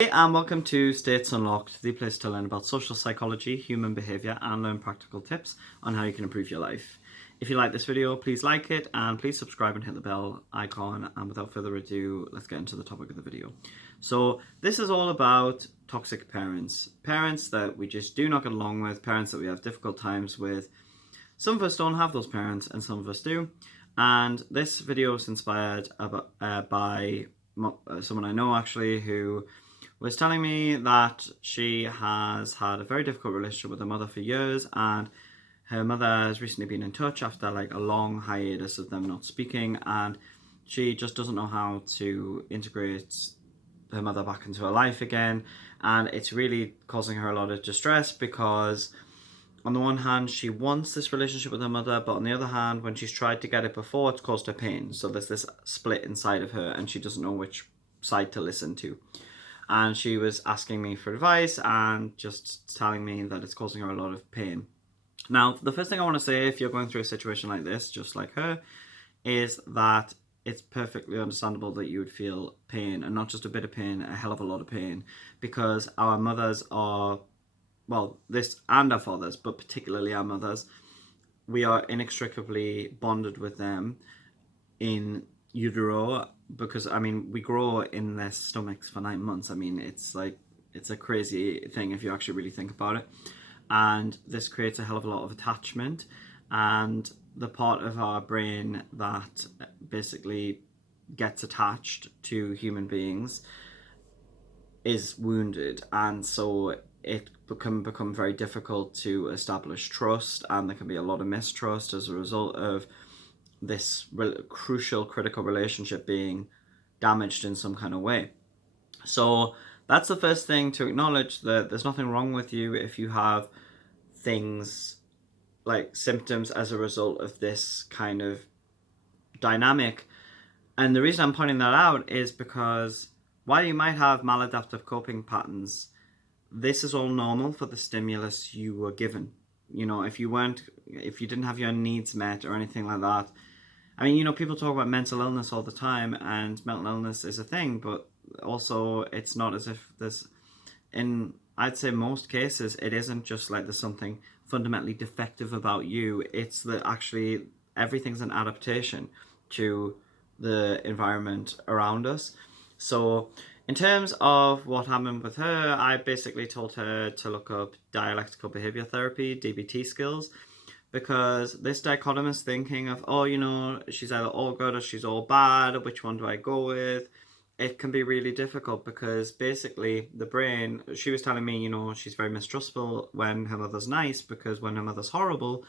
Hey, and welcome to States Unlocked, the place to learn about social psychology, human behaviour, and learn practical tips on how you can improve your life. If you like this video, please like it, and please subscribe and hit the bell icon. And without further ado, let's get into the topic of the video. So this is all about toxic parents. Parents that we just do not get along with, parents that we have difficult times with. Some of us don't have those parents, and some of us do. And this video was inspired by someone I know, actually, who was telling me that she has had a very difficult relationship with her mother for years, and her mother has recently been in touch after like a long hiatus of them not speaking, and she just doesn't know how to integrate her mother back into her life again. And it's really causing her a lot of distress because on the one hand she wants this relationship with her mother, but on the other hand, when she's tried to get it before, it's caused her pain. So there's this split inside of her, and she doesn't know which side to listen to. And she was asking me for advice and just telling me that it's causing her a lot of pain. Now, the first thing I want to say, if you're going through a situation like this, just like her, is that it's perfectly understandable that you would feel pain, and not just a bit of pain, a hell of a lot of pain, because our mothers are, well, this and our fathers, but particularly our mothers, we are inextricably bonded with them in utero, because I mean we grow in their stomachs for 9 months. I mean, it's a crazy thing if you actually really think about it, and this creates a hell of a lot of attachment, and the part of our brain that basically gets attached to human beings is wounded, and so it can become very difficult to establish trust, and there can be a lot of mistrust as a result of this crucial, critical relationship being damaged in some kind of way. So that's the first thing to acknowledge, that there's nothing wrong with you if you have things like symptoms as a result of this kind of dynamic. And the reason I'm pointing that out is because while you might have maladaptive coping patterns, this is all normal for the stimulus you were given. You know, if you didn't have your needs met or anything like that, I mean, you know, people talk about mental illness all the time, and mental illness is a thing, but also it's not as if I'd say most cases, it isn't just like there's something fundamentally defective about you. It's that actually everything's an adaptation to the environment around us. So in terms of what happened with her, I basically told her to look up dialectical behavior therapy, DBT skills, because this dichotomous thinking of, oh, you know, she's either all good or she's all bad, which one do I go with? It can be really difficult, because basically the brain, she was telling me, you know, she's very mistrustful when her mother's nice, because when her mother's horrible,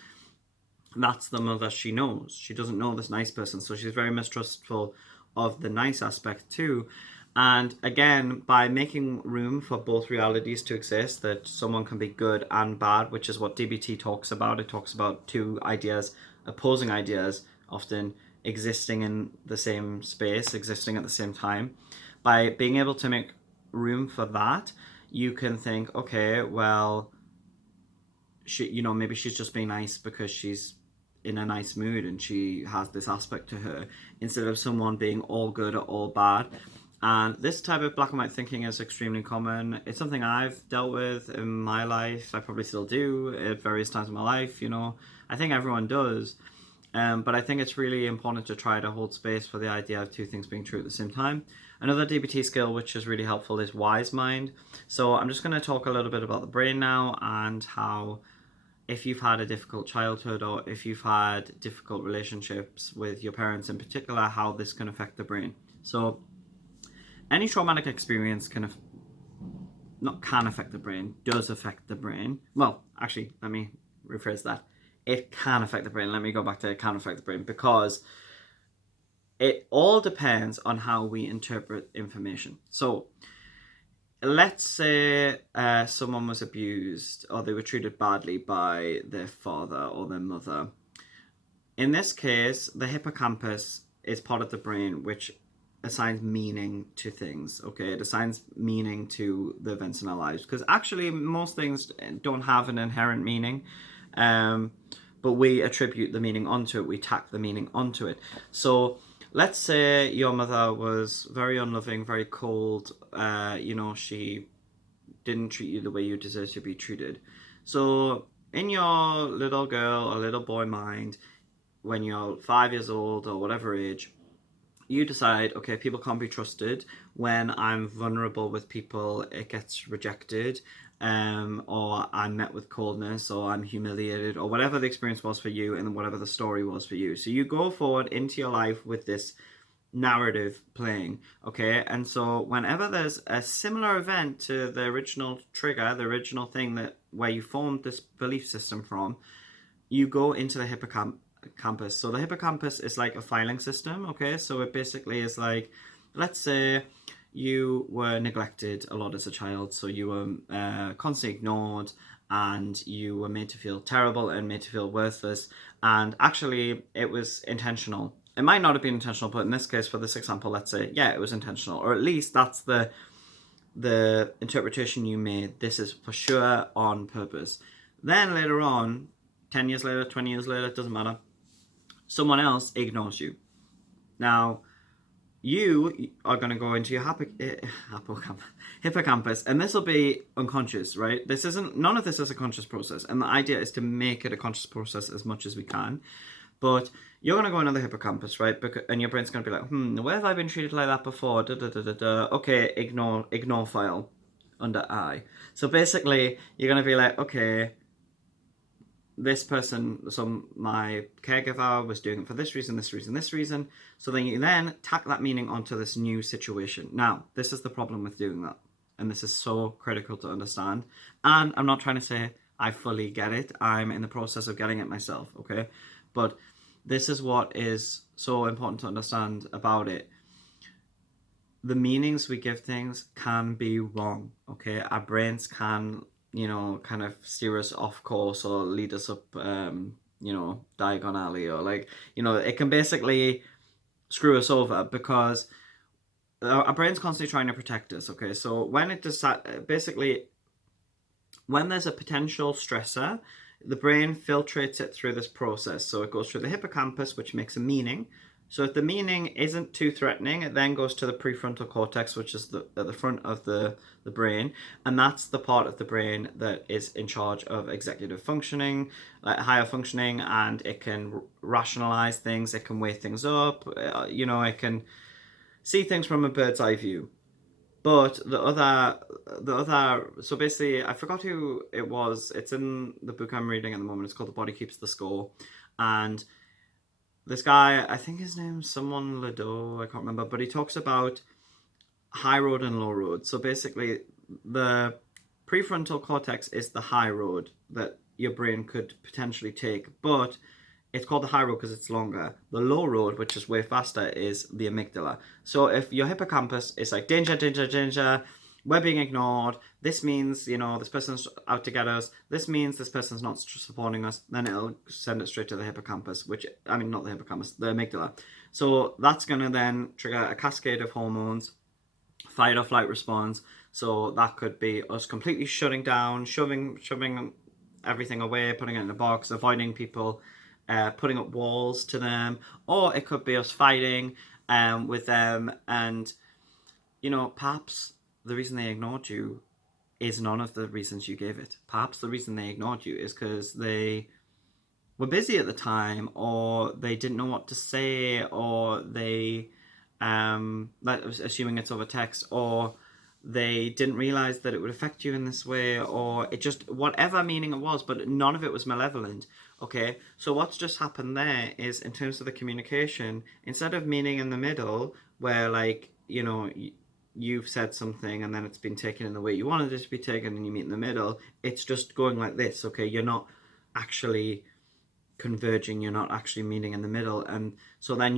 that's the mother she knows. She doesn't know this nice person, so she's very mistrustful of the nice aspect too. And again, by making room for both realities to exist, that someone can be good and bad, which is what DBT talks about. It talks about two ideas, opposing ideas, often existing in the same space, existing at the same time. By being able to make room for that, you can think, okay, well, maybe she's just being nice because she's in a nice mood and she has this aspect to her, instead of someone being all good or all bad. And this type of black and white thinking is extremely common. It's something I've dealt with in my life. I probably still do at various times in my life, you know. I think everyone does. But I think it's really important to try to hold space for the idea of two things being true at the same time. Another DBT skill which is really helpful is wise mind. So I'm just going to talk a little bit about the brain now, and how if you've had a difficult childhood, or if you've had difficult relationships with your parents in particular, how this can affect the brain. So any traumatic experience affect the brain, does affect the brain. Well, actually, let me rephrase that. It can affect the brain. Let me go back to it can affect the brain, because it all depends on how we interpret information. So let's say someone was abused, or they were treated badly by their father or their mother. In this case, the hippocampus is part of the brain which assigns meaning to things. Okay, it assigns meaning to the events in our lives, because actually most things don't have an inherent meaning, but we attribute the meaning onto it, we tack the meaning onto it. So let's say your mother was very unloving, very cold. She didn't treat you the way you deserve to be treated. So in your little girl or little boy mind, when you're 5 years old or whatever age, you decide, okay, people can't be trusted. When I'm vulnerable with people, it gets rejected, or I'm met with coldness, or I'm humiliated, or whatever the experience was for you, and whatever the story was for you. So you go forward into your life with this narrative playing, okay? And so whenever there's a similar event to the original trigger, the original thing that where you formed this belief system from, you go into the hippocampus. So the hippocampus is like a filing system, okay? So it basically is like, let's say you were neglected a lot as a child, so you were constantly ignored, and you were made to feel terrible and made to feel worthless, and actually it was intentional. It might not have been intentional, but in this case, for this example, let's say, yeah, it was intentional, or at least that's the interpretation you made. This is for sure on purpose. Then later on, 10 years later, 20 years later, it doesn't matter, someone else ignores you. Now, you are going to go into your hippocampus, and this will be unconscious, right? None of this is a conscious process, and the idea is to make it a conscious process as much as we can. But you're going to go into the hippocampus, right? And your brain's going to be like, where have I been treated like that before? Da, da, da, da, da. Okay, ignore file under I. So basically, you're going to be like, okay, this person, so my caregiver was doing it for this reason, this reason, this reason. So then you tack that meaning onto this new situation. Now, this is the problem with doing that. And this is so critical to understand. And I'm not trying to say I fully get it. I'm in the process of getting it myself, okay? But this is what is so important to understand about it. The meanings we give things can be wrong, okay? Our brains can, kind of steer us off course or lead us up, diagonally, or it can basically screw us over, because our brain's constantly trying to protect us, okay? So when it does that, basically, when there's a potential stressor, the brain filtrates it through this process. So it goes through the hippocampus, which makes a meaning. So if the meaning isn't too threatening, it then goes to the prefrontal cortex, which is at the front of the brain. And that's the part of the brain that is in charge of executive functioning, higher functioning, and it can rationalize things, it can weigh things up, it can see things from a bird's eye view. But the other, so basically, I forgot who it was. It's in the book I'm reading at the moment. It's called The Body Keeps the Score. And this guy, I think his name's someone Ledoux, I can't remember, but he talks about high road and low road. So basically, the prefrontal cortex is the high road that your brain could potentially take, but it's called the high road because it's longer. The low road, which is way faster, is the amygdala. So if your hippocampus is like, danger, danger, danger, we're being ignored, this means, this person's out to get us, this means this person's not supporting us, then it'll send it straight to the hippocampus, not the hippocampus, the amygdala. So that's going to then trigger a cascade of hormones, fight or flight response. So that could be us completely shutting down, shoving everything away, putting it in a box, avoiding people, putting up walls to them, or it could be us fighting with them. And perhaps the reason they ignored you is none of the reasons you gave it. Perhaps the reason they ignored you is because they were busy at the time, or they didn't know what to say, or they, assuming it's over text, or they didn't realize that it would affect you in this way, or it just, whatever meaning it was, but none of it was malevolent. Okay, so what's just happened there is, in terms of the communication, instead of meaning in the middle, where you've said something and then it's been taken in the way you wanted it to be taken and you meet in the middle, it's just going like this, okay? You're not actually converging, you're not actually meeting in the middle. And so then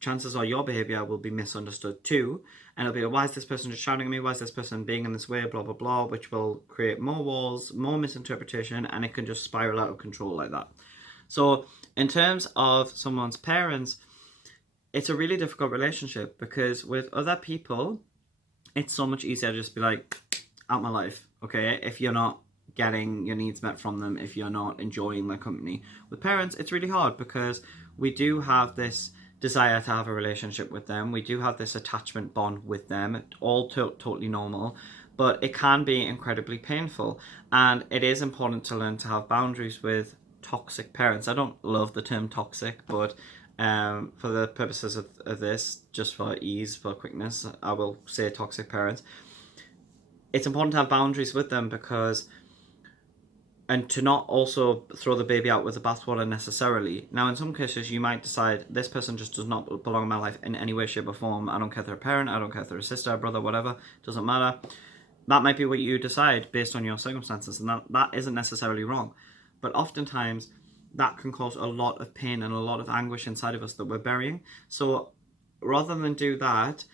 chances are your behavior will be misunderstood too, and it'll be, why is this person just shouting at me, why is this person being in this way, blah blah blah, which will create more walls, more misinterpretation, and it can just spiral out of control like that. So in terms of someone's parents, it's a really difficult relationship, because with other people it's so much easier to just be like, out my life, okay, if you're not getting your needs met from them, if you're not enjoying their company. With parents, it's really hard, because we do have this desire to have a relationship with them. We do have this attachment bond with them, all totally normal, but it can be incredibly painful. And it is important to learn to have boundaries with toxic parents. I don't love the term toxic, but for the purposes of this, just for ease, for quickness, I will say toxic parents. It's important to have boundaries with them because, and to not also throw the baby out with the bathwater necessarily. Now, in some cases, you might decide this person just does not belong in my life in any way, shape, or form. I don't care if they're a parent, I don't care if they're a sister, a brother, whatever, doesn't matter. That might be what you decide based on your circumstances, and that isn't necessarily wrong. But oftentimes, that can cause a lot of pain and a lot of anguish inside of us that we're burying. So rather than do that,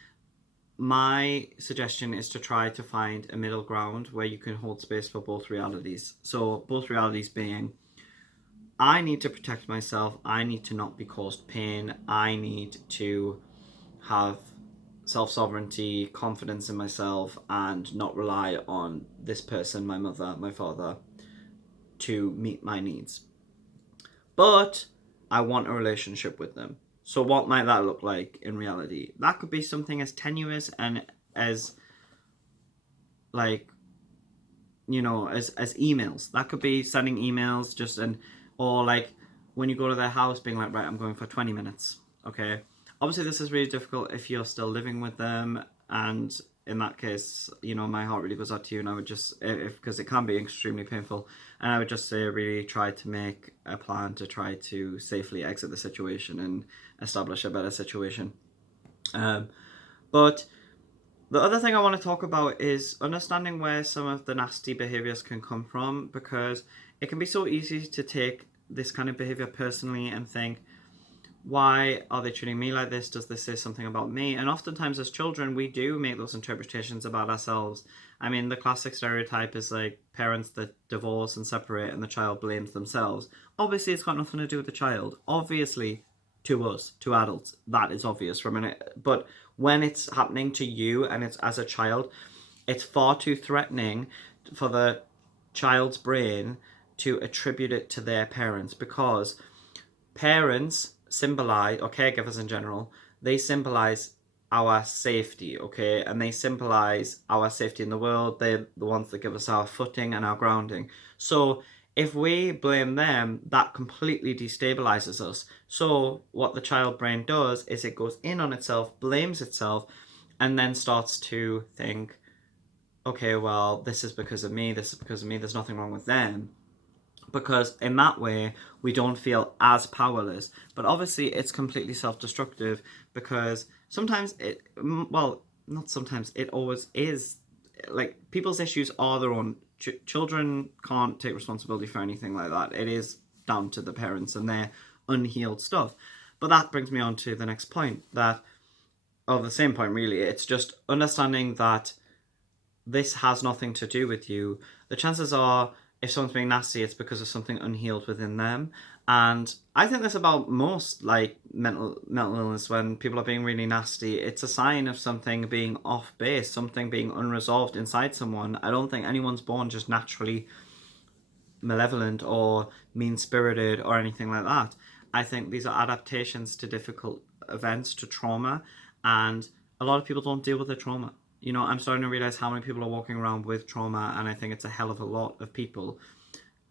my suggestion is to try to find a middle ground where you can hold space for both realities. So both realities being, I need to protect myself, I need to not be caused pain, I need to have self-sovereignty, confidence in myself, and not rely on this person, my mother, my father, to meet my needs. But I want a relationship with them. So what might that look like in reality? That could be something as tenuous and as, like, you know, as emails. That could be sending emails just or like when you go to their house being like, right, I'm going for 20 minutes. Okay. Obviously this is really difficult if you're still living with them, and in that case, you know, my heart really goes out to you, and I would just, because it can be extremely painful, and I would just say really try to make a plan to try to safely exit the situation and establish a better situation. But the other thing I want to talk about is understanding where some of the nasty behaviors can come from, because it can be so easy to take this kind of behavior personally and think, why are they treating me like this? Does this say something about me? And oftentimes as children, we do make those interpretations about ourselves. I mean, the classic stereotype is like parents that divorce and separate and the child blames themselves. Obviously, it's got nothing to do with the child. Obviously, to us, to adults, that is obvious from it. But when it's happening to you and it's as a child, it's far too threatening for the child's brain to attribute it to their parents, because parents symbolize, or caregivers in general, they symbolize our safety, okay? And they symbolize our safety in the world. They're the ones that give us our footing and our grounding. So if we blame them, that completely destabilizes us. So what the child brain does is it goes in on itself, blames itself, and then starts to think, okay, well, this is because of me, this is because of me, there's nothing wrong with them. Because in that way, we don't feel as powerless. But obviously, it's completely self-destructive, because sometimes well, not sometimes, it always is. Like, people's issues are their own. Children can't take responsibility for anything like that. It is down to the parents and their unhealed stuff. But that brings me on to the next point, the same point really. It's just understanding that this has nothing to do with you. The chances are, if someone's being nasty, it's because of something unhealed within them. And I think that's about most, like, mental illness. When people are being really nasty, it's a sign of something being off base, something being unresolved inside someone. I don't think anyone's born just naturally malevolent or mean-spirited or anything like that. I think these are adaptations to difficult events, to trauma, and a lot of people don't deal with their trauma. You know, I'm starting to realize how many people are walking around with trauma, and I think it's a hell of a lot of people.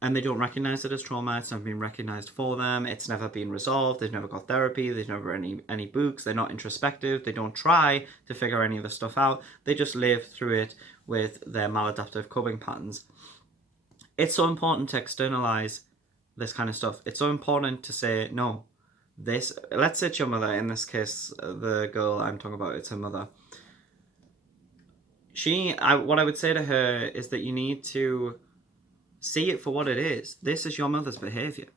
And they don't recognize it as trauma. It's never been recognized for them. It's never been resolved. They've never got therapy. There's never any books. They're not introspective. They don't try to figure any of the stuff out. They just live through it with their maladaptive coping patterns. It's so important to externalize this kind of stuff. It's so important to say, no, let's say it's your mother. In this case, the girl I'm talking about, it's her mother. What I would say to her is that you need to see it for what it is. This is your mother's behavior.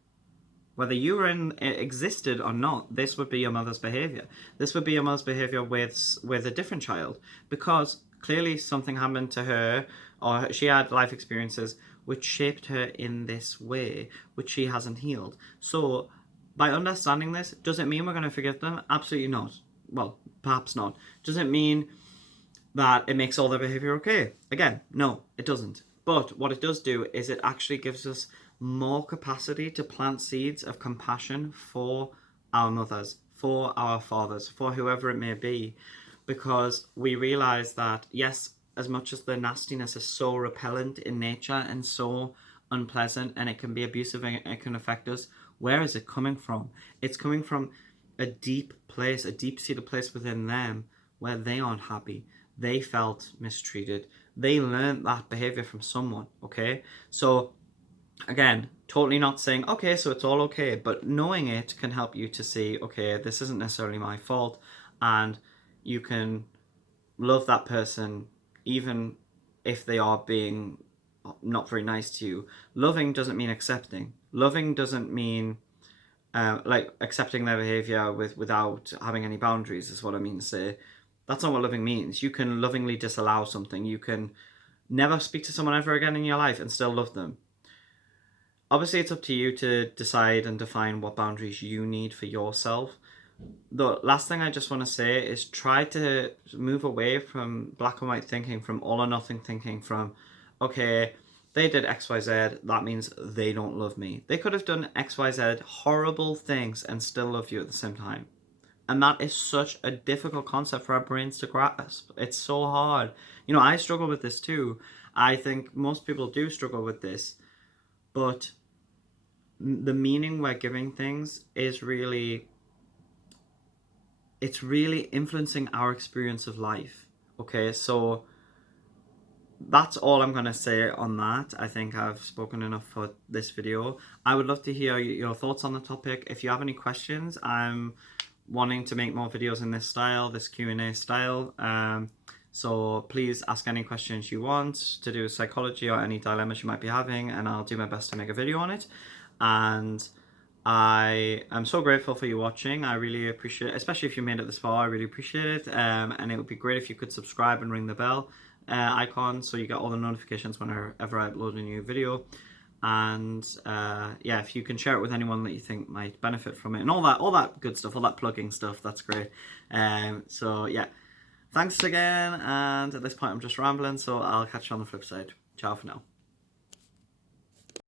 Whether you existed or not, this would be your mother's behavior. This would be your mother's behavior with a different child, because clearly something happened to her, or she had life experiences which shaped her in this way, which she hasn't healed. So by understanding this, does it mean we're going to forgive them? Absolutely not. Well, perhaps not. Does it mean that it makes all their behavior okay? Again, no, it doesn't. But what it does do is it actually gives us more capacity to plant seeds of compassion for our mothers, for our fathers, for whoever it may be, because we realize that, yes, as much as the nastiness is so repellent in nature and so unpleasant, and it can be abusive and it can affect us, where is it coming from? It's coming from a deep place, a deep-seated place within them where they aren't happy. They felt mistreated. They learned that behavior from someone, okay? So again, totally not saying, okay, so it's all okay, but knowing it can help you to see, okay, this isn't necessarily my fault, and you can love that person even if they are being not very nice to you. Loving doesn't mean accepting. Loving doesn't mean like accepting their behavior without having any boundaries, is what I mean to say. That's not what loving means. You can lovingly disallow something. You can never speak to someone ever again in your life and still love them. Obviously, it's up to you to decide and define what boundaries you need for yourself. The last thing I just want to say is try to move away from black and white thinking, from all or nothing thinking, from, okay, they did XYZ, that means they don't love me. They could have done XYZ horrible things and still love you at the same time. And that is such a difficult concept for our brains to grasp. It's so hard. You know, I struggle with this too. I think most people do struggle with this. But the meaning we're giving things is really, it's really influencing our experience of life. Okay, so that's all I'm going to say on that. I think I've spoken enough for this video. I would love to hear your thoughts on the topic. If you have any questions, I'm wanting to make more videos in this style, this Q&A style. So please ask any questions you want to do with psychology or any dilemmas you might be having, and I'll do my best to make a video on it. And I am so grateful for you watching. I really appreciate it, especially if you made it this far. I really appreciate it. And it would be great if you could subscribe and ring the bell icon so you get all the notifications whenever I upload a new video. And yeah, if you can share it with anyone that you think might benefit from it, and all that good stuff, all that plugging stuff, that's great. So yeah, thanks again, and at this point I'm just rambling, so I'll catch you on the flip side. Ciao for now.